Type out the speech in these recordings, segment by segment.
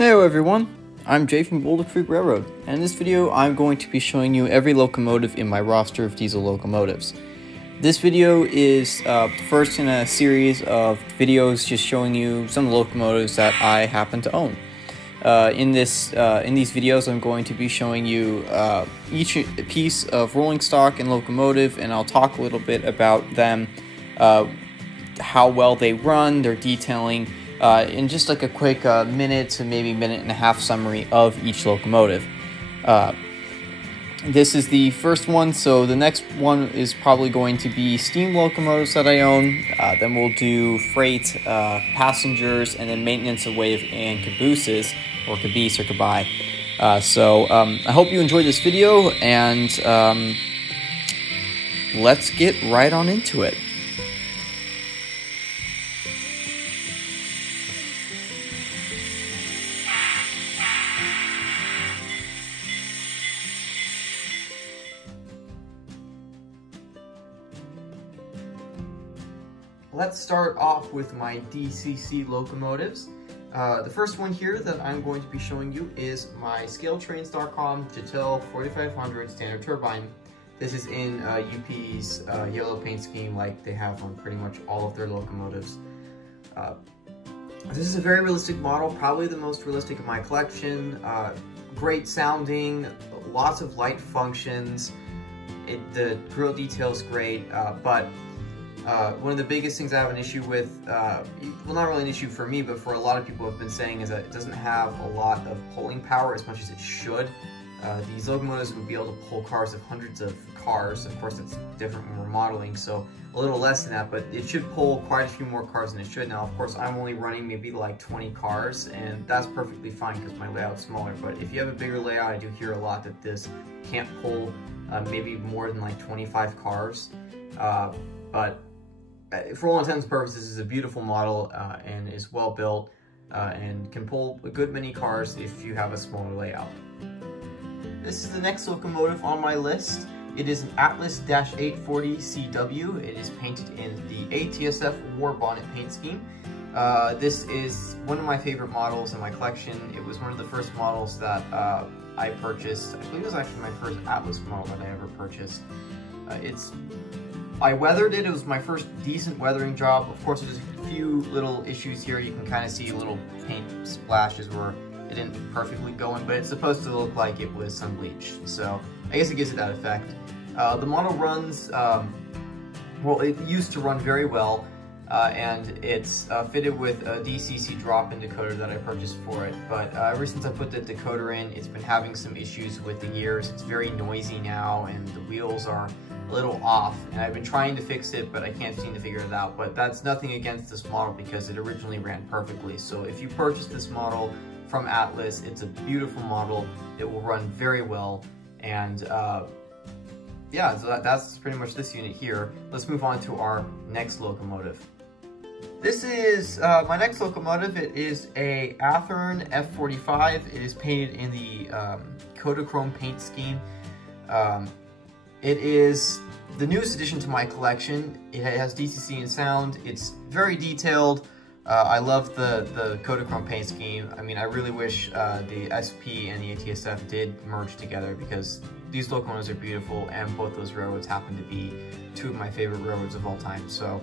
Hello everyone, I'm Jay from Boulder Creek Railroad, and in this video I'm going to be showing you every locomotive in my roster of diesel locomotives. This video is the first in a series of videos just showing you some locomotives that I happen to own. In these videos I'm going to be showing you each piece of rolling stock and locomotive, and I'll talk a little bit about them, how well they run, their detailing, in just like a quick minute to maybe minute and a half summary of each locomotive. This is the first one, so the next one is probably going to be steam locomotives that I own. Then we'll do freight, passengers, and then maintenance of wave and cabooses, or caboose or cabai. I hope you enjoyed this video, and let's get right on into it. Let's start off with my DCC locomotives. The first one here that I'm going to be showing you is my ScaleTrains.com Jetil 4500 standard turbine. This is in UP's yellow paint scheme, like they have on pretty much all of their locomotives. This is a very realistic model, probably the most realistic in my collection. Great sounding, lots of light functions. The grill detail is great, but one of the biggest things I have an issue with, well, not really an issue for me, but for a lot of people have been saying, is that it doesn't have a lot of pulling power as much as it should. These locomotives would be able to pull cars of hundreds of cars. Of course, it's different when we're modeling, so a little less than that, but it should pull quite a few more cars than it should. Now, of course, I'm only running maybe like 20 cars, and that's perfectly fine because my layout's smaller. But if you have a bigger layout, I do hear a lot that this can't pull maybe more than like 25 cars. But for all intents and purposes, this is a beautiful model and is well built and can pull a good many cars if you have a smaller layout. This is the next locomotive on my list. It is an Atlas-840CW. It is painted in the ATSF War Bonnet paint scheme. This is one of my favorite models in my collection. It was one of the first models that I purchased. I believe it was actually my first Atlas model that I ever purchased. I weathered it. It was my first decent weathering job. Of course, there's a few little issues here. You can kind of see little paint splashes where it didn't perfectly go in, but it's supposed to look like it was sun bleached. So I guess it gives it that effect. The model runs, well, it used to run very well, and it's fitted with a DCC drop-in decoder that I purchased for it. But ever since I put the decoder in, it's been having some issues with the gears. It's very noisy now, and the wheels are a little off, and I've been trying to fix it, but I can't seem to figure it out. But that's nothing against this model because it originally ran perfectly. So if you purchase this model from Atlas, it's a beautiful model. It will run very well, and yeah, so that's pretty much this unit here. Let's move on to our next locomotive. This is my next locomotive. It is a Athearn F45. It is painted in the Kodachrome paint scheme. It is the newest addition to my collection. It has DCC and sound. It's very detailed. I love the Kodachrome paint scheme. I mean, I really wish the SP and the ATSF did merge together because these locomotives are beautiful, and both those railroads happen to be two of my favorite railroads of all time. So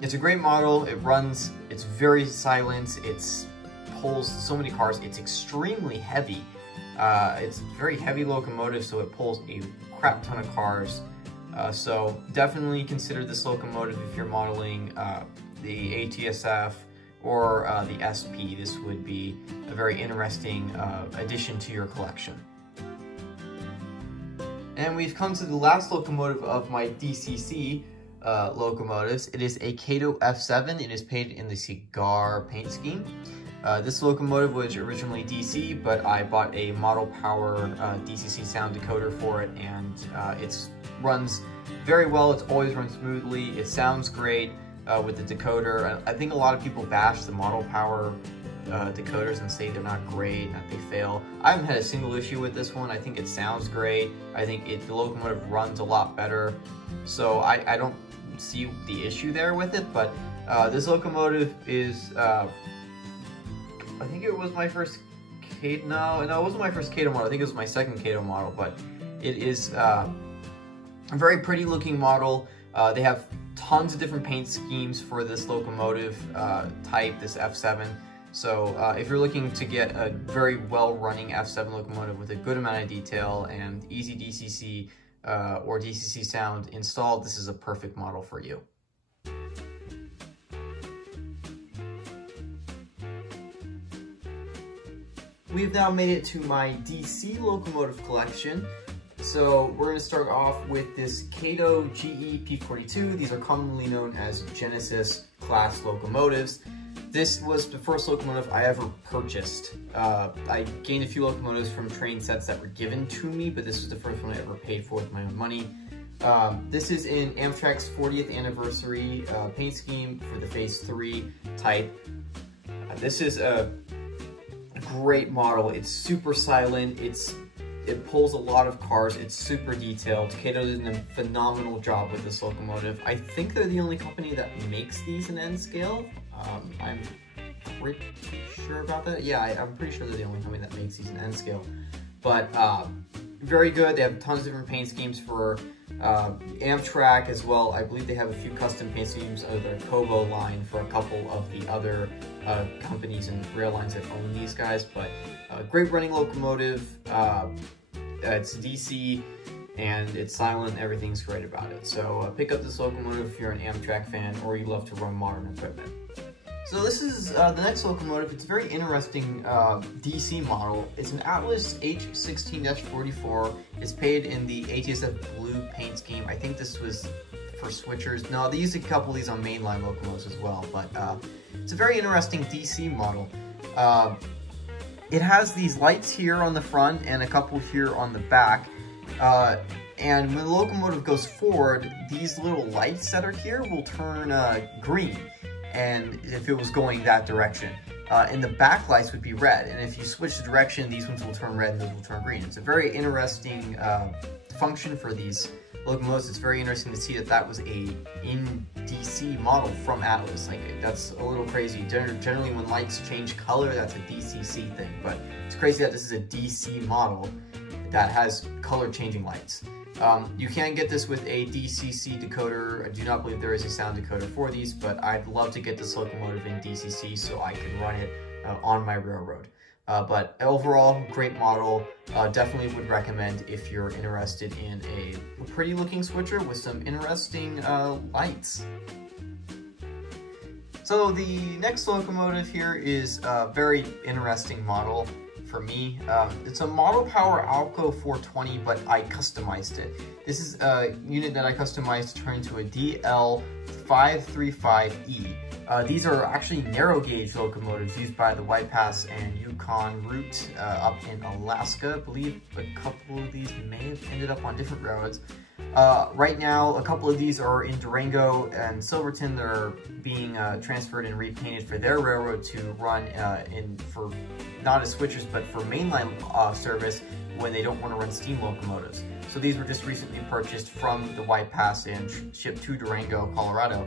it's a great model. It runs, it's very silent, it pulls so many cars, it's extremely heavy. It's a very heavy locomotive, so it pulls a crap ton of cars. So definitely consider this locomotive if you're modeling the ATSF or the SP. This would be a very interesting addition to your collection. And we've come to the last locomotive of my DCC locomotives. It is a Kato F7. It is painted in the cigar paint scheme. This locomotive was originally DC, but I bought a Model Power DCC sound decoder for it, and it runs very well. It's always run smoothly. It sounds great with the decoder. I think a lot of people bash the Model Power decoders and say they're not great, that they fail. I haven't had a single issue with this one. I think it sounds great. I think the locomotive runs a lot better. So I don't see the issue there with it, but this locomotive is I think it was my first Kato, no, it wasn't my first Kato model. I think it was my second Kato model, but it is a very pretty looking model. They have tons of different paint schemes for this locomotive type, this F7. So if you're looking to get a very well-running F7 locomotive with a good amount of detail and easy DCC or DCC sound installed, this is a perfect model for you. We've now made it to my DC locomotive collection. So we're going to start off with this Kato GE P42. These are commonly known as Genesis class locomotives. This was the first locomotive I ever purchased. I gained a few locomotives from train sets that were given to me, but this was the first one I ever paid for with my own money. This is in Amtrak's 40th anniversary paint scheme for the Phase 3 type. This is a great model. It's super silent. It pulls a lot of cars. It's super detailed. Kato did a phenomenal job with this locomotive. I think they're the only company that makes these in N scale. I'm pretty sure about that. Yeah, I'm pretty sure they're the only company that makes these in N scale. But very good. They have tons of different paint schemes for Amtrak as well. I believe they have a few custom paint schemes of their Kobo line for a couple of the other companies and rail lines that own these guys. But great running locomotive. It's DC and it's silent. Everything's great about it. So pick up this locomotive if you're an Amtrak fan or you love to run modern equipment. So this is the next locomotive. It's a very interesting DC model. It's an Atlas H16-44. It's painted in the ATSF blue paint scheme. I think this was for switchers. No, they used a couple of these on mainline locomotives as well, but it's a very interesting DC model. It has these lights here on the front and a couple here on the back. And when the locomotive goes forward, these little lights that are here will turn green. And if it was going that direction. And the back lights would be red. And if you switch the direction, these ones will turn red and those will turn green. It's a very interesting function for these locomotives. It's very interesting to see that that was a in DC model from Atlas. Like, that's a little crazy. Generally when lights change color, that's a DCC thing. But it's crazy that this is a DC model that has color changing lights. You can get this with a DCC decoder. I do not believe there is a sound decoder for these, but I'd love to get this locomotive in DCC so I can run it on my railroad. But overall, great model. Definitely would recommend if you're interested in a pretty looking switcher with some interesting lights. So the next locomotive here is a very interesting model. For me, it's a Model Power Alco 420, but I customized it. This is a unit that I customized to turn into a DL535E. These are actually narrow gauge locomotives used by the White Pass and Yukon route up in Alaska. I believe a couple of these may have ended up on different railroads. Right now, a couple of these are in Durango and Silverton. They're being transferred and repainted for their railroad to run for not as switchers, but for mainline service when they don't want to run steam locomotives. So these were just recently purchased from the White Pass and shipped to Durango, Colorado.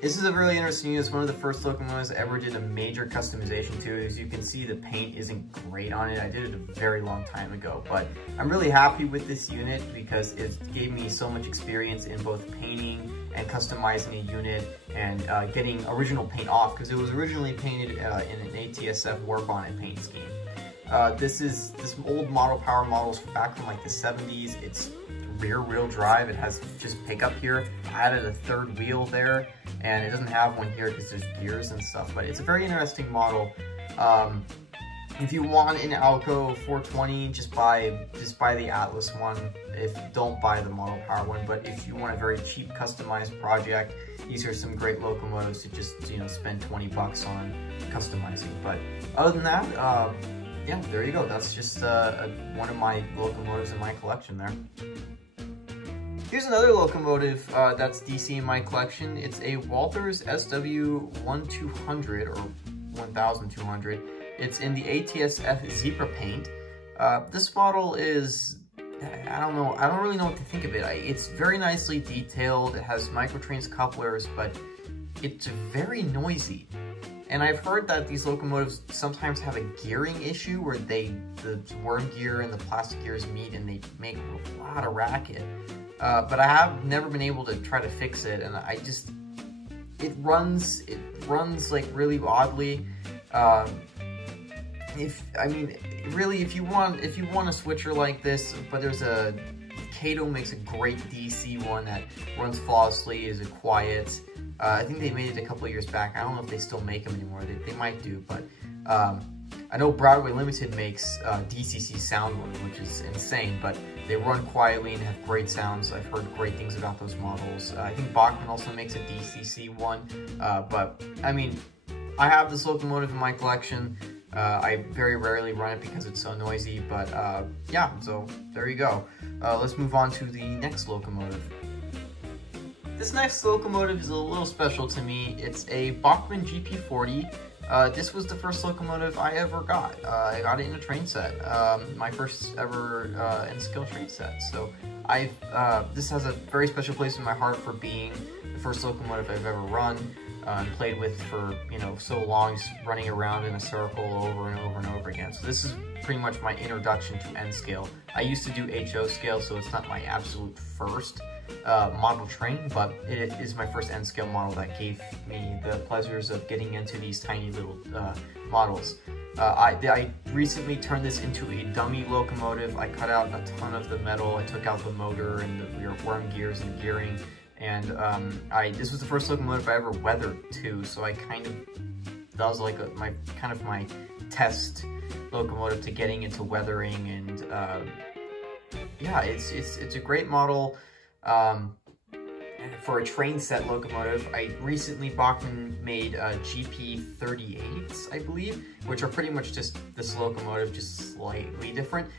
This is a really interesting unit. It's one of the first locomotives I ever did a major customization to. As you can see, the paint isn't great on it. I did it a very long time ago, but I'm really happy with this unit because it gave me so much experience in both painting and customizing a unit and getting original paint off, because it was originally painted in an ATSF war bonnet paint scheme. This old Model Power models back from like the 70s. It's rear wheel drive. It has just pickup here. I added a third wheel there, and it doesn't have one here because there's gears and stuff, but it's a very interesting model. If you want an Alco 420, just buy the Atlas one. Don't buy the Model Power one, but if you want a very cheap customized project, these are some great locomotives to just, spend 20 bucks on customizing. But other than that, yeah, there you go. That's just one of my locomotives in my collection there. Here's another locomotive that's DC in my collection. It's a Walthers SW1200 or 1200. It's in the ATSF Zebra paint. This model is, I don't really know what to think of it. It's very nicely detailed. It has microtrains couplers, but it's very noisy. And I've heard that these locomotives sometimes have a gearing issue where the worm gear and the plastic gears meet and they make a lot of racket. But I have never been able to try to fix it, and it runs like really oddly. If you want a switcher like this, but there's Kato makes a great DC one that runs flawlessly, is a quiet. I think they made it a couple of years back. I don't know if they still make them anymore. They might do, but I know Broadway Limited makes DCC sound ones, which is insane, but they run quietly and have great sounds. I've heard great things about those models. I think Bachmann also makes a DCC one, but I mean, I have this locomotive in my collection. I very rarely run it because it's so noisy, but yeah, so there you go. Let's move on to the next locomotive. This next locomotive is a little special to me. It's a Bachmann GP40. This was the first locomotive I ever got. I got it in a train set, my first ever N-scale train set. So this has a very special place in my heart for being the first locomotive I've ever run and played with for, you know, so long, just running around in a circle over and over and over again. So this is pretty much my introduction to N-scale. I used to do HO scale, so it's not my absolute first model train, but it is my first N-scale model that gave me the pleasures of getting into these tiny little models. I recently turned this into a dummy locomotive. I cut out a ton of the metal. I took out the motor and the worm gears and gearing, and this was the first locomotive I ever weathered too. So that was like my test locomotive to getting into weathering, and yeah, it's a great model. For a train set locomotive, Bachmann made GP38s, I believe, which are pretty much just this locomotive, just slightly different.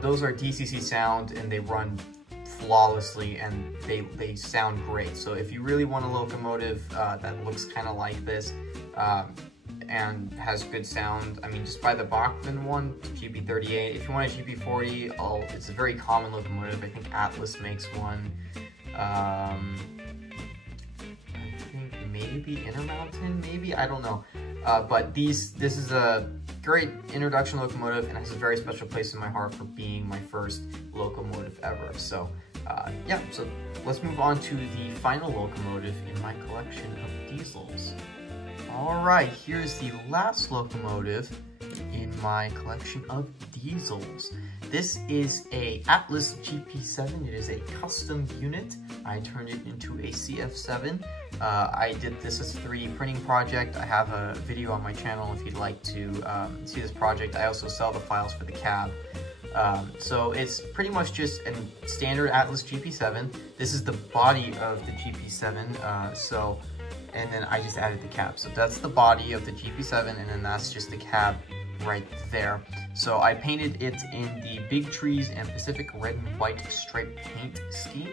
Those are DCC sound, and they run flawlessly, and they sound great. So if you really want a locomotive that looks kind of like this, and has good sound, I mean, just buy the Bachmann one, GP38. If you want a GP40, it's a very common locomotive. I think Atlas makes one. I think maybe Intermountain, maybe, I don't know. But this is a great introduction locomotive, and has a very special place in my heart for being my first locomotive ever. So yeah, so let's move on to the final locomotive in my collection of diesels. Alright, here's the last locomotive in my collection of diesels. This is a Atlas GP7. It is a custom unit. I turned it into a CF7. I did this as a 3D printing project. I have a video on my channel if you'd like to see this project. I also sell the files for the cab. So it's pretty much just a standard Atlas GP7. This is the body of the GP7. And then I just added the cab. So that's the body of the GP7, and then that's just the cab right there. So I painted it in the Big Trees and Pacific red and white striped paint scheme.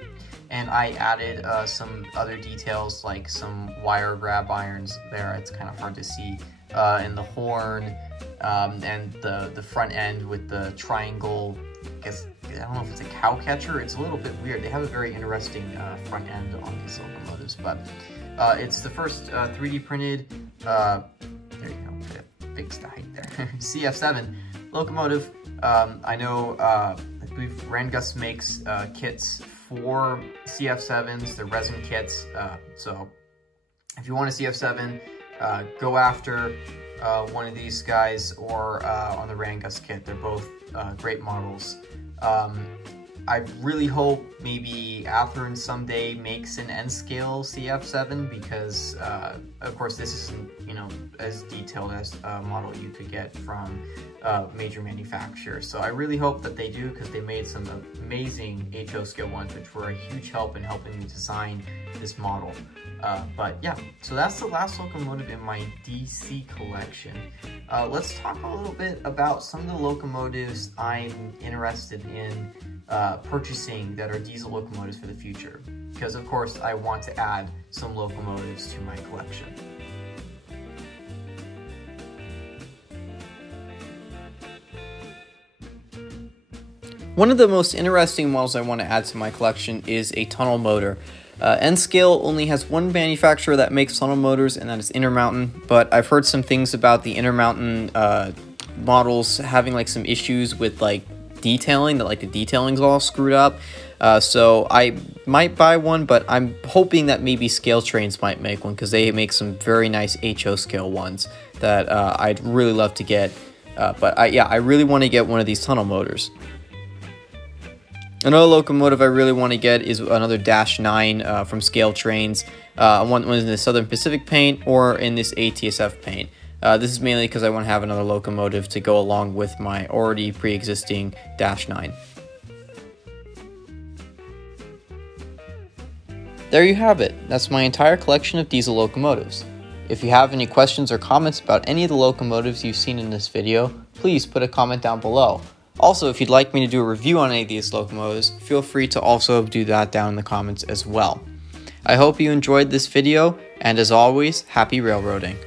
And I added some other details, like some wire grab irons there. It's kind of hard to see. And the horn, and the front end with the triangle, I guess, I don't know if it's a cow catcher. It's a little bit weird. They have a very interesting front end on these locomotives, but it's the first 3D printed, there you go, big height there, CF7 locomotive. I know, I believe Rangus makes kits for CF7s, the resin kits, so if you want a CF7, go after one of these guys, or on the Rangus kit. They're both great models. I really hope maybe Athearn someday makes an N-scale CF7, because of course this isn't, you know, as detailed as a model you could get from major manufacturers. So I really hope that they do, because they made some amazing HO scale ones, which were a huge help in helping me design this model. But yeah, so that's the last locomotive in my DC collection. Let's talk a little bit about some of the locomotives I'm interested in purchasing that are diesel locomotives for the future, because of course I want to add some locomotives to my collection. One of the most interesting models I want to add to my collection is a tunnel motor. N-Scale only has one manufacturer that makes tunnel motors, and that is Intermountain, but I've heard some things about the Intermountain models having like some issues with like detailing, that like the detailing's all screwed up. So I might buy one, but I'm hoping that maybe Scale Trains might make one, because they make some very nice HO scale ones that I'd really love to get. But I really want to get one of these tunnel motors. Another locomotive I really want to get is another Dash 9 from Scale Trains. I want one in the Southern Pacific paint or in this ATSF paint. This is mainly because I want to have another locomotive to go along with my already pre-existing Dash 9. There you have it. That's my entire collection of diesel locomotives. If you have any questions or comments about any of the locomotives you've seen in this video, please put a comment down below. Also, if you'd like me to do a review on any of these locomotives, feel free to also do that down in the comments as well. I hope you enjoyed this video, and as always, happy railroading.